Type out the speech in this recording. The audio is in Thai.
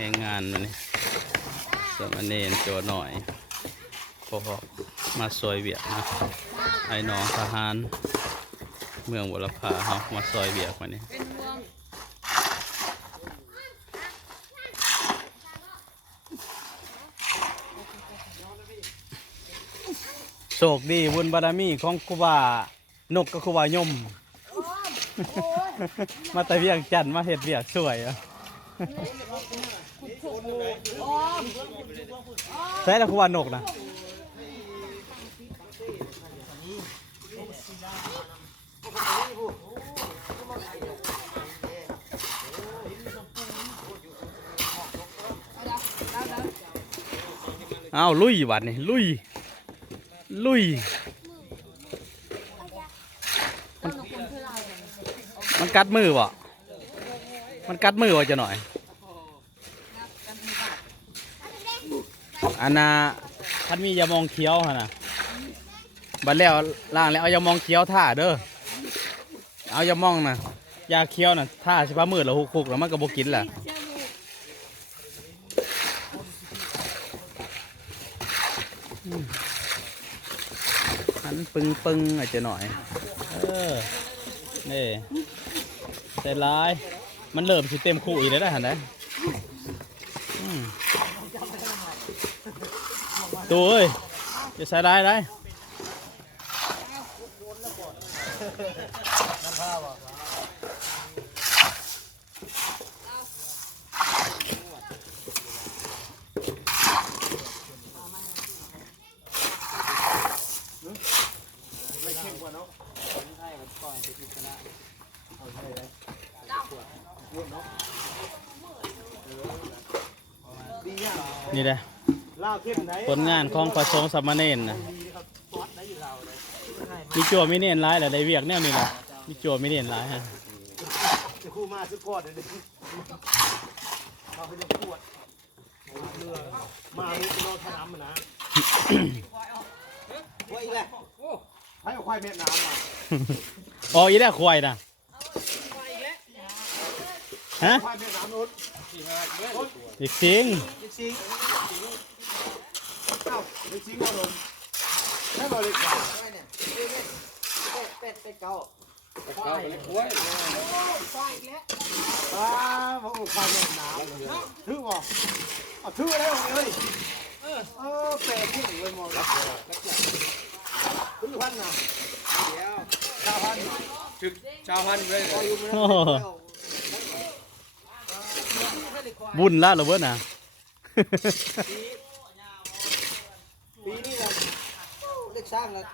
แห่งงานมาเนี่ยสามเณรโจหน่อยพอมาซอยเวียกนะไอ้น้องทหารเมืองบุรพาเขามาซอยเวียกมาเนี่ยโชคดีบุญบารมีของครูบานกกับครูบายมมาแต่เวียงจันทน์มาเห็ดเวียกสวยอ่ะใช่แล้วครูบานกนะอ้าวลุยบัดนี่ลุยมันกัดมือบ่มันกัดมือบ่จะหน่อยอันน่ะท่านมียามองเคี้ยวฮะนะบัดแล้วล่างแล้วเอายามองเคี้ยวท่าเด้อเอายามองนะยาเคี้ยวน่ะท่าสิพามือแล้วหุกๆแล้วมันก็บ่กินแหละหันปึงอาจจะหน่อยนี่ใส่ร้ายมันเริ่มสิเต็มคู่อีกแล้วนะหันได้ตัวเอ้ยจะใส่ร้ายได้นี่แหละผลงานของพระสงฆ์สามเณรนะมีจั่วมีเนียนร้ายแหละได้เวียกแนวนี้แหละมีจั่วมีเนียนร้ายฮะจะคู่มาซื้อกอดเลยมาเป็นขวดเรือมาเราทน้ำมันนะว่าอีกแหละให้เอาควายแม่น้ำมาอ๋ออีได้ควายนะฮะควายแม่น้ำนู้นอีกสิงเอ้าเด็กสิงมาลงแค่เราเล็กกว่าเป็ดเก่าควายเลยควายแล้วมาอุควายแม่น้ำถือบ่เอาถืออะไรของเลยเป็ดที่อยู่บนมอแล้วถือพันนะเดี๋ยวชาวพันถึกชาวพันเลยบุญละหรือเปล่านะปีนี้เราเล็กสร้างแล้ว